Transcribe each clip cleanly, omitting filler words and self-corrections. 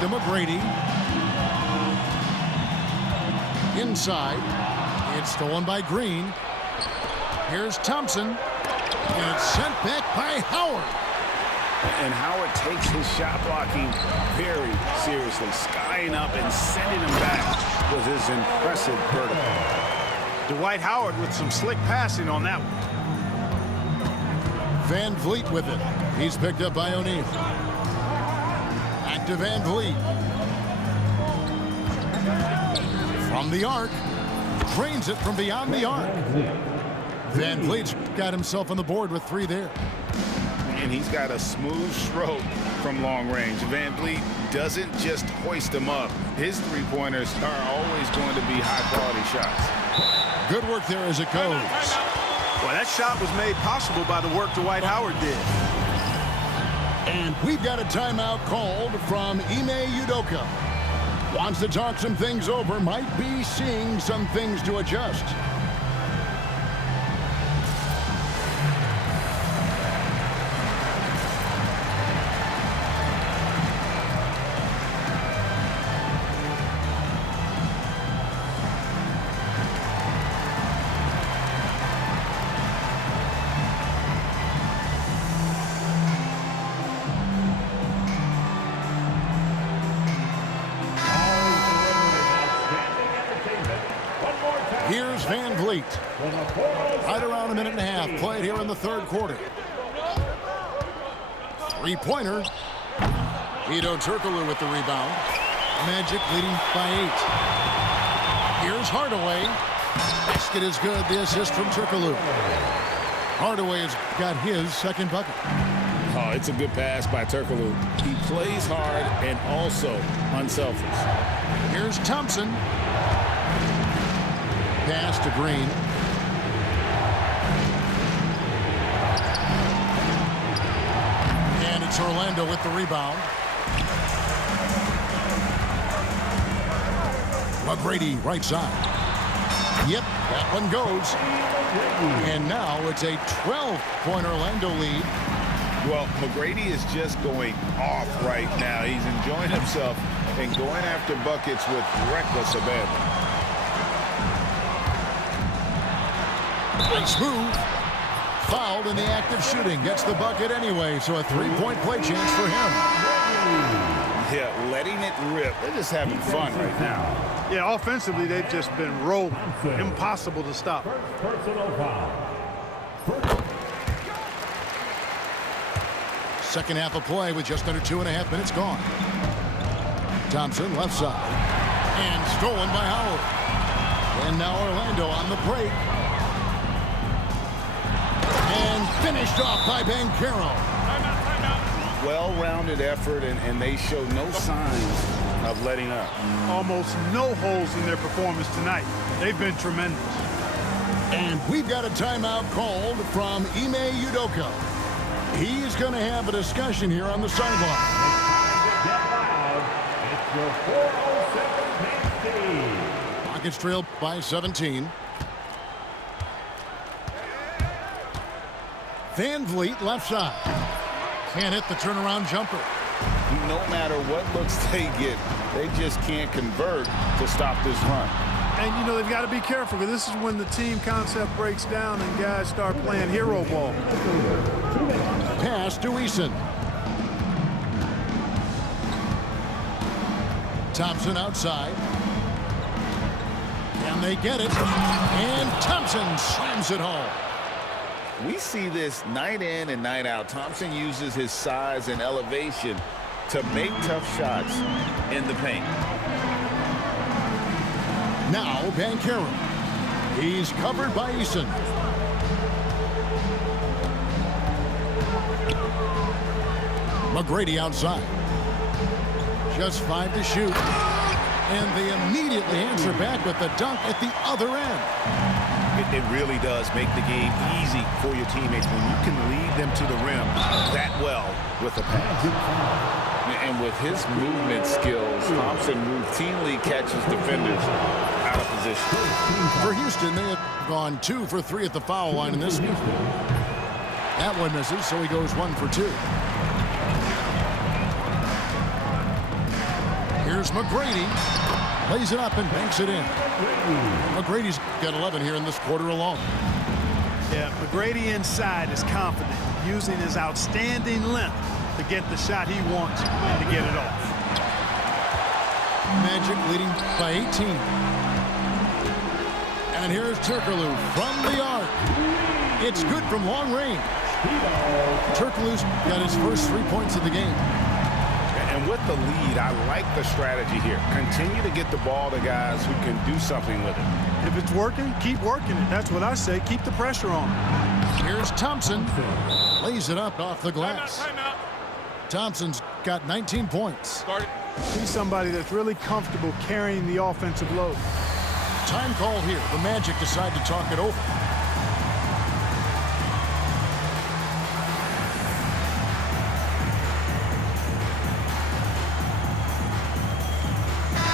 to McGrady. Inside. It's stolen by Green. Here's Thompson. And it's sent back by Howard. And Howard takes his shot blocking very seriously, skying up and sending him back with his impressive vertical. Dwight Howard with some slick passing on that one. Van Vliet with it. He's picked up by O'Neal. Back to Van Vliet. From the arc. Drains it from beyond the arc. Van Vliet's got himself on the board with 3 there. And he's got a smooth stroke from long range. Van Vliet doesn't just hoist them up. His three-pointers are always going to be high-quality shots. Good work there as it goes. Well, that shot was made possible by the work Dwight Howard did. And we've got a timeout called from Ime Udoka. Wants to talk some things over, might be seeing some things to adjust. Here's Van Vliet. Right around a minute and a half played here in the third quarter. Three-pointer. Hedo Turkoglu with the rebound. Magic leading by 8. Here's Hardaway. Basket is good. The assist from Turkoglu. Hardaway has got his second bucket. Oh, it's a good pass by Turkoglu. He plays hard and also unselfish. Here's Thompson. Pass to Green. And it's Orlando with the rebound. McGrady right side. Yep, that one goes. And now it's a 12-point Orlando lead. Well, McGrady is just going off right now. He's enjoying himself and going after buckets with reckless abandon. Nice move. Fouled in the act of shooting. Gets the bucket anyway, so a 3-point play chance for him. Yeah, letting it rip. They're just having fun right now. Yeah, offensively, they've just been rolling. Impossible to stop. Personal foul. Second half of play with just under 2.5 minutes gone. Thompson left side. And stolen by Howard. And now Orlando on the break. And finished off by Banchero. Well-rounded effort, and they show no signs of letting up. Almost no holes in their performance tonight. They've been tremendous. And we've got a timeout called from Ime Udoka. He's going to have a discussion here on the sideline. It's your 407 Rockets trail by 17. Van Vliet left side. Can't hit the turnaround jumper. No matter what looks they get, they just can't convert to stop this run. And, you know, they've got to be careful because this is when the team concept breaks down and guys start playing hero ball. Pass to Eason. Thompson outside. Can they get it? And Thompson slams it home. We see this night in and night out. Thompson uses his size and elevation to make tough shots in the paint. Now Banchero. He's covered by Eason. McGrady outside. Just 5 to shoot. And they immediately answer back with the dunk at the other end. It really does make the game easy for your teammates when you can lead them to the rim that well with a pass. And with his movement skills, Thompson routinely catches defenders out of position. For Houston, they have gone 2 for 3 at the foul line in this game. That one misses, so he goes 1 for 2. Here's McGrady. Lays it up and banks it in. McGrady's got 11 here in this quarter alone. Yeah, McGrady inside is confident, using his outstanding length to get the shot he wants and to get it off. Magic leading by 18. And here's Turkoglu from the arc. It's good from long range. Turkoglu's got his first 3 points of the game. And with the lead, I like the strategy here. Continue to get the ball to guys who can do something with it. If it's working, keep working it. That's what I say. Keep the pressure on. Here's Thompson. Lays it up off the glass. Timeout. Thompson's got 19 points. Start it. He's somebody that's really comfortable carrying the offensive load. Time call here. The Magic decide to talk it over.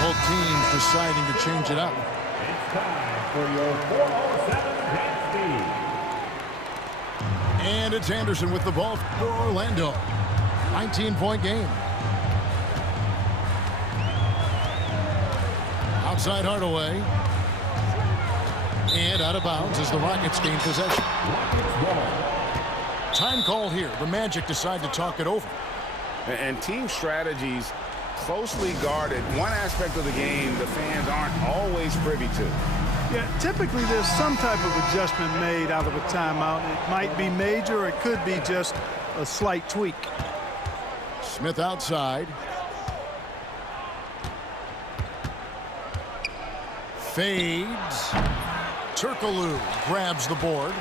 Both teams deciding to change it up. It's time for your 407 dance feed. And it's Anderson with the ball for Orlando. 19-point game. Outside Hardaway. And out of bounds as the Rockets gain possession. Time call here. The Magic decide to talk it over. And team strategies closely guarded. One aspect of the game the fans aren't always privy to. Yeah, typically there's some type of adjustment made out of a timeout. It might be major, or it could be just a slight tweak. Smith outside. Fades. Turkoglu grabs the board.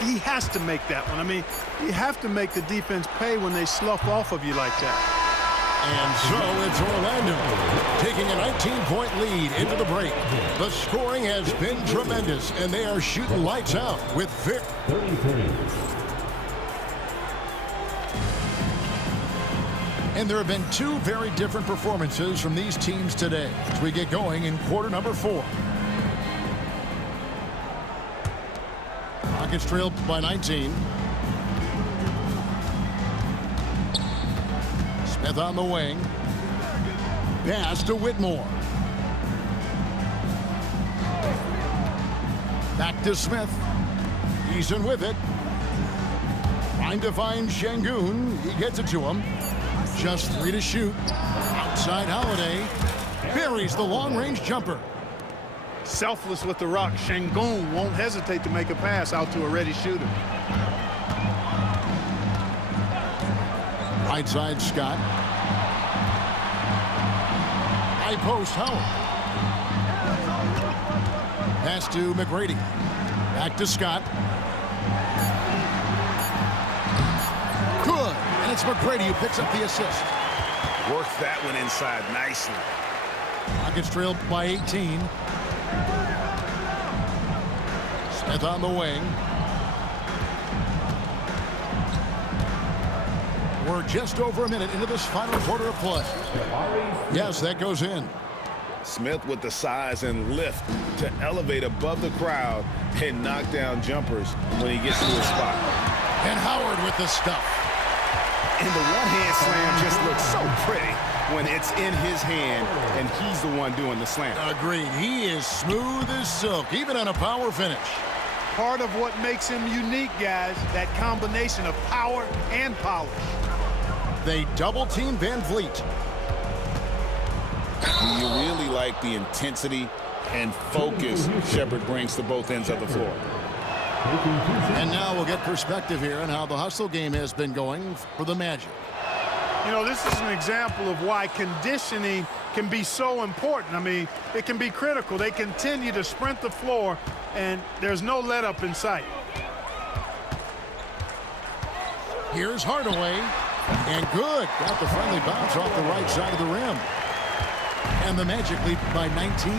He has to make that one. I mean, you have to make the defense pay when they slough off of you like that. And so it's Orlando taking a 19-point lead into the break. The scoring has been tremendous, and they are shooting lights out with Vic. 33. And there have been two very different performances from these teams today as we get going in quarter number 4. Rockets trail by 19. Smith on the wing. Pass to Whitmore. Back to Smith. He's in with it. Trying to find Şengün. He gets it to him. Just 3 to shoot. Outside Holiday. Buries the long-range jumper. Selfless with the rock. Şengün won't hesitate to make a pass out to a ready shooter. Right side, Scott. High post, Howard. Pass to McGrady. Back to Scott. Good. And it's McGrady who picks up the assist. Works that one inside nicely. Rockets trailed by 18. Smith on the wing. We're just over a minute into this final quarter of play. Yes, that goes in. Smith with the size and lift to elevate above the crowd and knock down jumpers when he gets to his spot. And Howard with the stuff. And the one-hand slam just looks so pretty when it's in his hand and he's the one doing the slam. Agreed. He is smooth as silk, even on a power finish. Part of what makes him unique, guys, that combination of power and polish. They double-team Van Vliet. You really like the intensity and focus Shepherd brings to both ends of the floor. And now we'll get perspective here on how the hustle game has been going for the Magic. You know, this is an example of why conditioning can be so important. I mean, it can be critical. They continue to sprint the floor, and there's no let-up in sight. Here's Hardaway. And good. Got the friendly bounce off the right side of the rim. And the Magic lead by 19.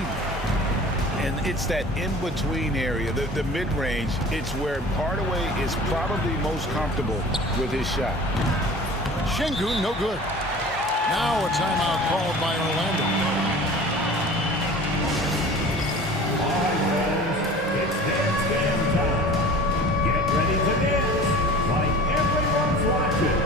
And it's that in-between area, the mid-range. It's where Hardaway is probably most comfortable with his shot. Şengün, no good. Now a timeout called by Orlando. It's dance game time. Get ready to dance like everyone's watching.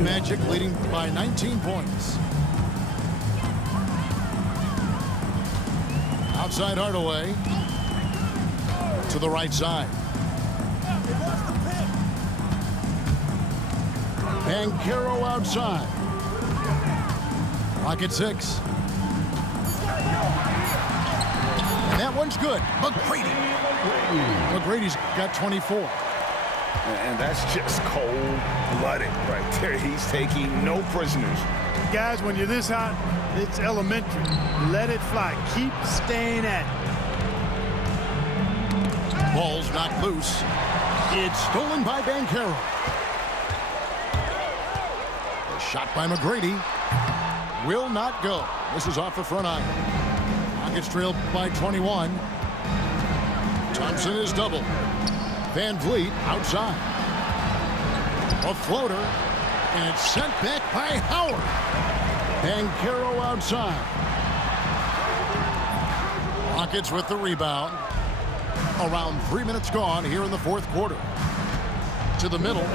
Magic leading by 19 points. Outside Hardaway. To the right side. Banchero outside. Lock at 6. And that one's good. McGrady. McGrady's got 24. And that's just cold-blooded right there. He's taking no prisoners. Guys, when you're this hot, it's elementary. Let it fly. Keep staying at it. Ball's knocked loose. It's stolen by Banchero. The shot by McGrady will not go. This is off the front iron. Rockets trailed by 21. Thompson is double. Van Vliet outside. A floater, and it's sent back by Howard. Banchero outside. Rockets with the rebound. Around 3 minutes gone here in the fourth quarter. To the middle.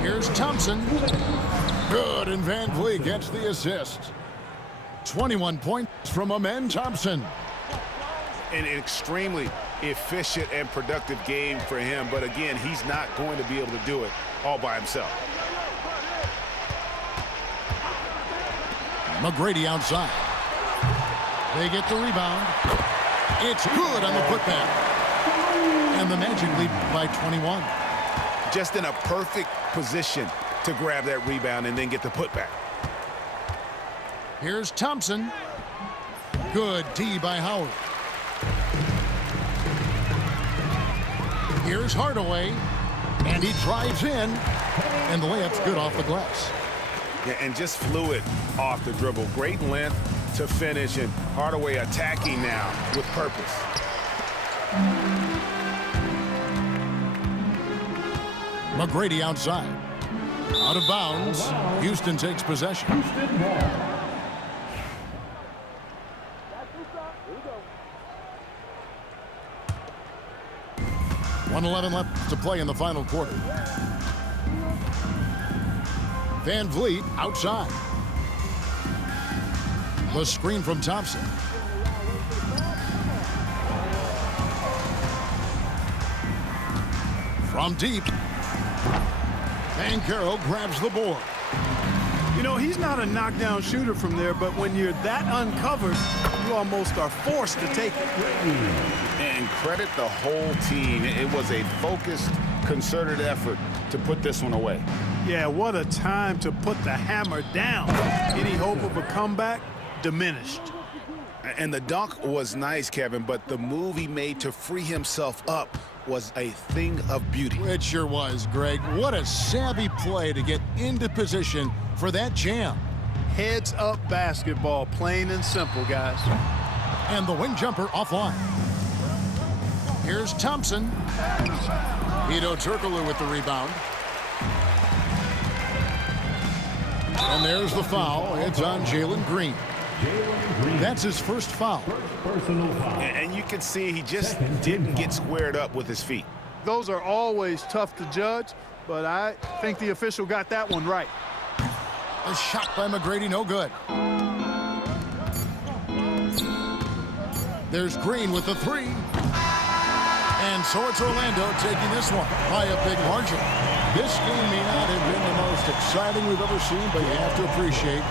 Here's Thompson. Good, and Van Vliet gets the assist. 21 points from Amen Thompson. An extremely efficient and productive game for him, but again, he's not going to be able to do it all by himself. McGrady outside. They get the rebound. It's good on the putback. And the Magic lead by 21. Just in a perfect position to grab that rebound and then get the putback. Here's Thompson. Good D by Howard. Here's Hardaway. And he drives in. And the layup's good off the glass. Yeah, and just fluid off the dribble. Great length to finish, and Hardaway attacking now with purpose. McGrady outside. Out of bounds. Houston takes possession. 1:11 left to play in the final quarter. Van Vliet outside. The screen from Thompson. From deep. Banchero grabs the board. You know, he's not a knockdown shooter from there, but when you're that uncovered, you almost are forced to take it. And credit the whole team. It was a focused, concerted effort to put this one away. Yeah, what a time to put the hammer down. Any hope of a comeback? Diminished. And the dunk was nice, Kevin, but the move he made to free himself up was a thing of beauty. It sure was, Greg. What a savvy play to get into position for that jam. Heads up basketball, plain and simple, guys. And the wing jumper offline. Here's Thompson. Hedo Turkoglu with the rebound. And there's the foul. It's on Jalen Green. That's his first foul. And you can see he just didn't get squared up with his feet. Those are always tough to judge, but I think the official got that one right. A shot by McGrady, no good. There's Green with the three. And so it's Orlando taking this one by a big margin. This game may not have been the most exciting we've ever seen, but you have to appreciate